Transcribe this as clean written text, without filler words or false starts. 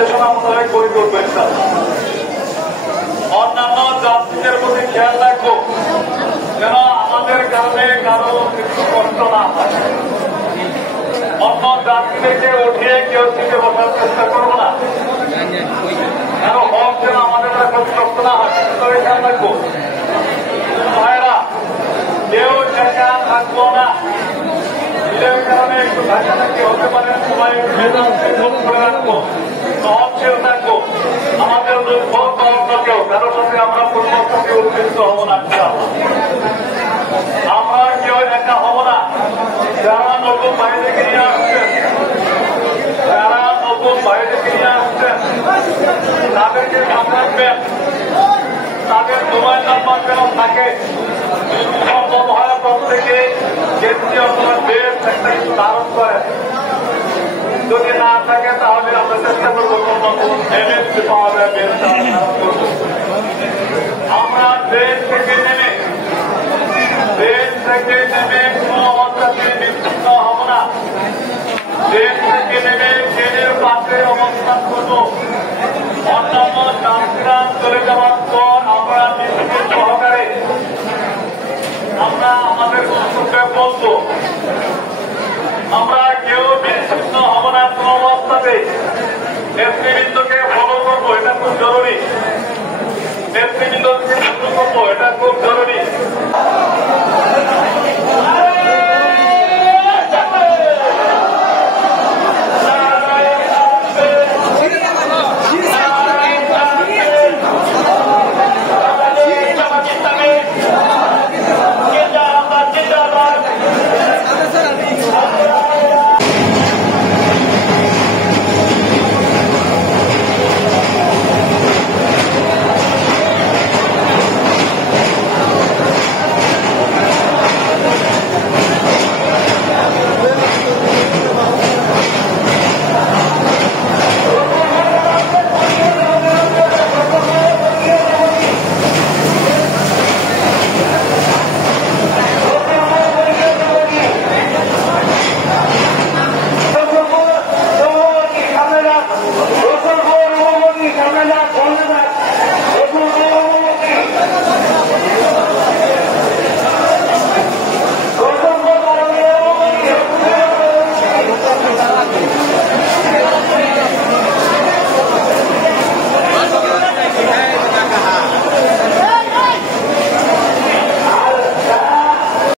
নির্দেশনা মোতাবেক গড়ে তুলবেন। অন্যান্য যাত্রীদের প্রতি খেয়াল রাখবো যেন আমাদের কারণে কারো কিছু কষ্ট না হয়। অন্য যাত্রীদেরকে উঠিয়ে কেউ সিটে বসার চেষ্টা করবো না, কারো হক যেন আমাদের ক্ষতিগ্রস্ত না হয় খেয়াল রাখবো। ভাইরা কেউ একা থাকবো না, নিজের কারণে একটু ধাক্কাধাক্কি হতে পারে, সবাই করে রাখবো, সহনশীল থাকবো। আমাদের দুর্ভোগ অন্য কেউ কারোর সাথে আমরা পূর্বকে উদ্বৃত্ত হব না। আমরা কেউ একা হব না। যারা নতুন বাইরে থেকে নিয়ে আসছেন, তাদেরকে সামলাবেন, তাদের মোবাইল নাম্বার যেন থাকে, সম্ভব হয় প্রত্যেকে কেন্দ্রীয় বেশ একটা কিছু ধারণ করে। যদি না থাকে তাহলে আমরা চেষ্টা করবো পাওয়া যায় বেশ ধারণ করবো। আমরা দেশ থেকে নেমে কোনো অবস্থাতে বিচ্ছিন্ন হব না। দেশ থেকে নেমে ট্রেনের পাশে অবস্থান করবো। অন্যান্য যাত্রীরা চলে যাওয়ার পর